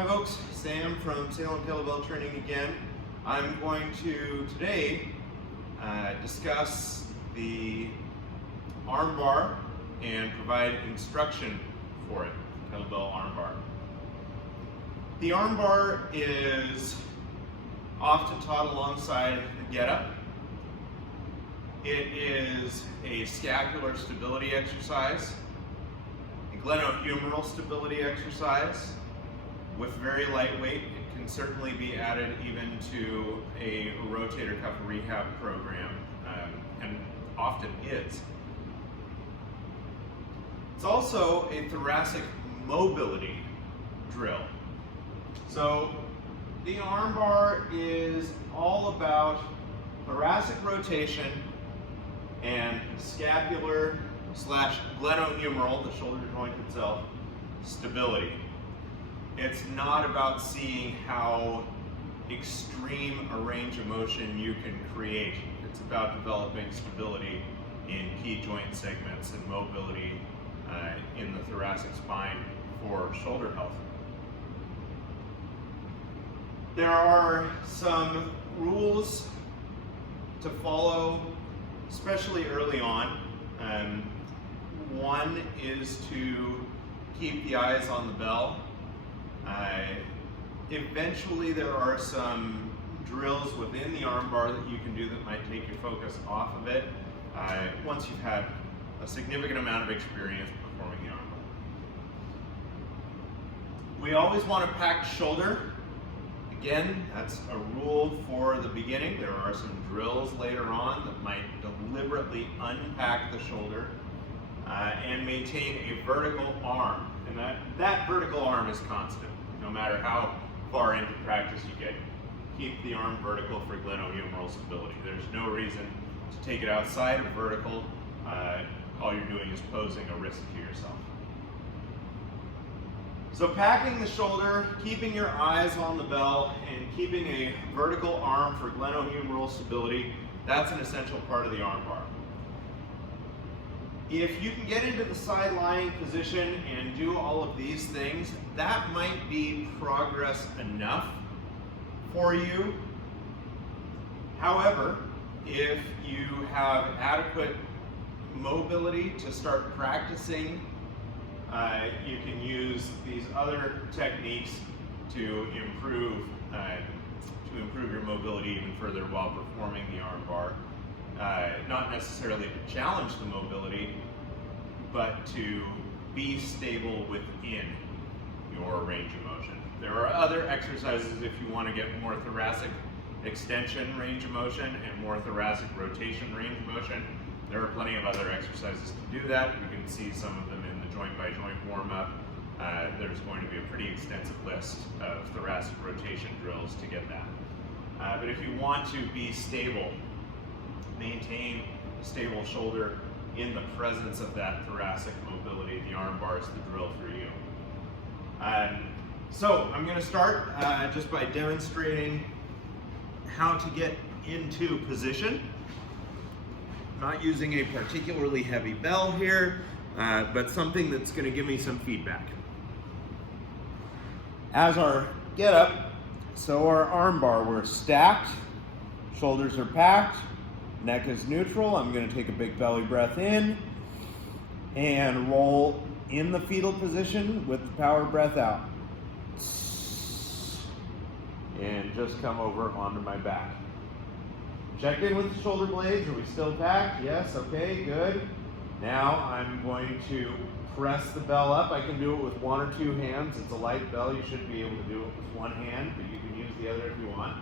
Hi folks, Sam from Salem Kettlebell Training again. I'm going to today discuss the armbar and provide instruction for it, kettlebell armbar. The armbar is often taught alongside the get-up. It is a scapular stability exercise, a glenohumeral stability exercise. With very lightweight, it can certainly be added even to a rotator cuff rehab program, and often is. It's also a thoracic mobility drill. So the armbar is all about thoracic rotation and scapular / glenohumeral, the shoulder joint itself, stability. It's not about seeing how extreme a range of motion you can create. It's about developing stability in key joint segments and mobility in the thoracic spine for shoulder health. There are some rules to follow, especially early on. One is to keep the eyes on the bell. Eventually there are some drills within the armbar that you can do that might take your focus off of it once you've had a significant amount of experience performing the armbar. We always want a packed shoulder. Again, that's a rule for the beginning. There are some drills later on that might deliberately unpack the shoulder and maintain a vertical arm. And that vertical arm is constant. No matter how far into practice you get, keep the arm vertical for glenohumeral stability. There's no reason to take it outside of vertical. All you're doing is posing a risk to yourself. So packing the shoulder, keeping your eyes on the bell, and keeping a vertical arm for glenohumeral stability, that's an essential part of the armbar. If you can get into the side lying position and do all of these things, that might be progress enough for you. However, if you have adequate mobility to start practicing, you can use these other techniques to improve your mobility even further while performing the armbar. Not necessarily to challenge the mobility, but to be stable within your range of motion. There are other exercises if you want to get more thoracic extension range of motion and more thoracic rotation range of motion. There are plenty of other exercises to do that. You can see some of them in the joint by joint warm-up. There's going to be a pretty extensive list of thoracic rotation drills to get that. But if you want to be stable, maintain a stable shoulder in the presence of that thoracic mobility, the armbar is the drill for you. So I'm going to start just by demonstrating how to get into position. Not using a particularly heavy bell here, but something that's going to give me some feedback. As our get up, so our armbar, we're stacked, shoulders are packed, neck is neutral. I'm going to take a big belly breath in and roll in the fetal position with the power breath out. And just come over onto my back. Check in with the shoulder blades. Are we still packed? Yes, okay, good. Now I'm going to press the bell up. I can do it with one or two hands. It's a light bell. You should be able to do it with one hand, but you can use the other if you want.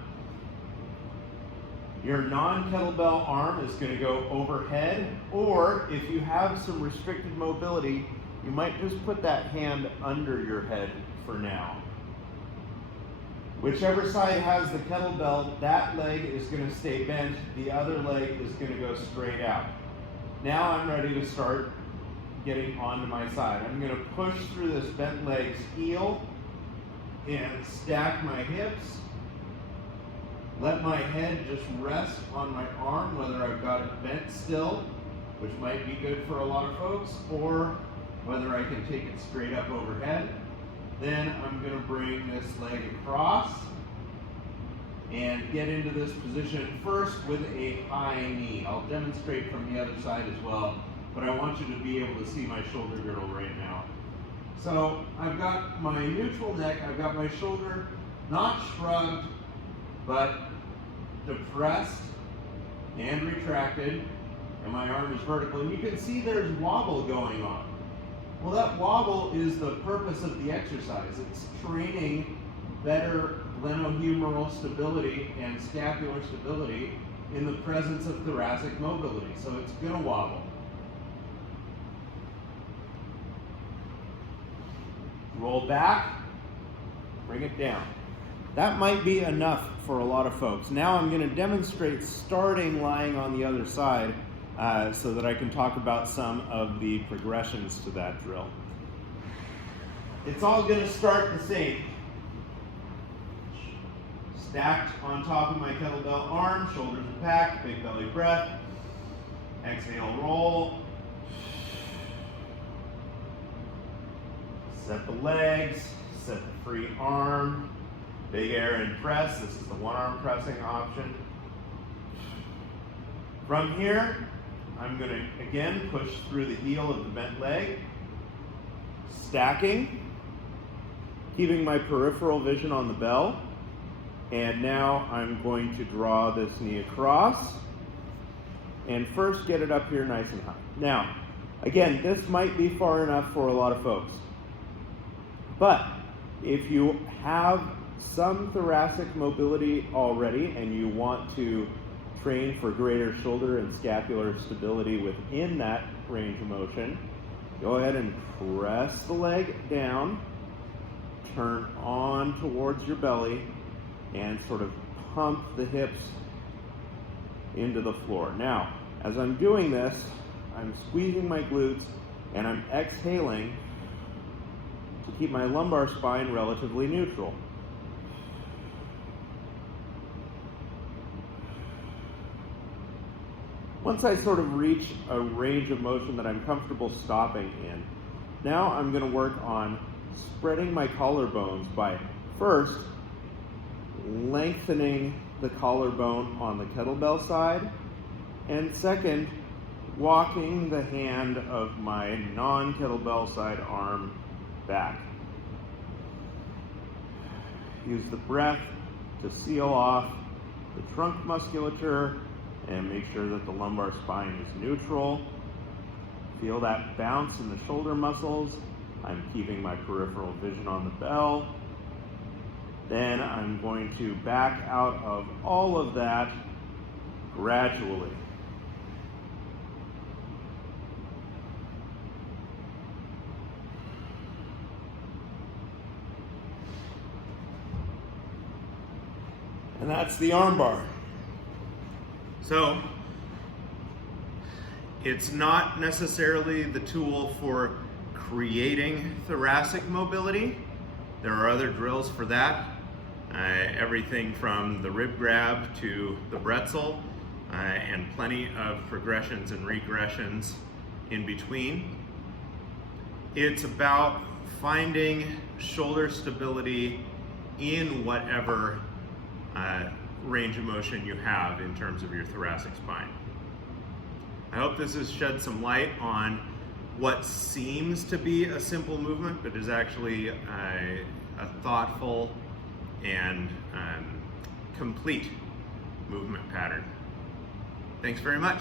Your non-kettlebell arm is going to go overhead, or if you have some restricted mobility, you might just put that hand under your head for now. Whichever side has the kettlebell, that leg is going to stay bent, the other leg is going to go straight out. Now I'm ready to start getting onto my side. I'm going to push through this bent leg's heel and stack my hips. Let my head just rest on my arm, whether I've got it bent still, which might be good for a lot of folks, or whether I can take it straight up overhead. Then I'm going to bring this leg across and get into this position first with a high knee. I'll demonstrate from the other side as well, but I want you to be able to see my shoulder girdle right now. So I've got my neutral neck, I've got my shoulder not shrugged, but depressed and retracted, and my arm is vertical. And you can see there's wobble going on. Well, that wobble is the purpose of the exercise. It's training better glenohumeral stability and scapular stability in the presence of thoracic mobility. So it's going to wobble. Roll back, bring it down. That might be enough for a lot of folks. Now I'm going to demonstrate starting lying on the other side so that I can talk about some of the progressions to that drill. It's all going to start the same. Stacked on top of my kettlebell arm, shoulders are packed, big belly breath. Exhale, roll. Set the legs, set the free arm. Big air and press. This is the one arm pressing option. From here, I'm going to again push through the heel of the bent leg. Stacking, keeping my peripheral vision on the bell. And now I'm going to draw this knee across and first get it up here nice and high. Now, again, this might be far enough for a lot of folks. But if you have some thoracic mobility already and you want to train for greater shoulder and scapular stability within that range of motion, go ahead and press the leg down, turn on towards your belly, and sort of pump the hips into the floor. Now, as I'm doing this, I'm squeezing my glutes and I'm exhaling to keep my lumbar spine relatively neutral. Once I sort of reach a range of motion that I'm comfortable stopping in, now I'm going to work on spreading my collarbones by first lengthening the collarbone on the kettlebell side, and second, walking the hand of my non-kettlebell side arm back. Use the breath to seal off the trunk musculature and make sure that the lumbar spine is neutral. Feel that bounce in the shoulder muscles. I'm keeping my peripheral vision on the bell. Then I'm going to back out of all of that gradually. And that's the armbar. So, it's not necessarily the tool for creating thoracic mobility. There are other drills for that. Everything from the rib grab to the bretzel, and plenty of progressions and regressions in between. It's about finding shoulder stability in whatever range of motion you have in terms of your thoracic spine. I hope this has shed some light on what seems to be a simple movement, but is actually a thoughtful and complete movement pattern. Thanks very much.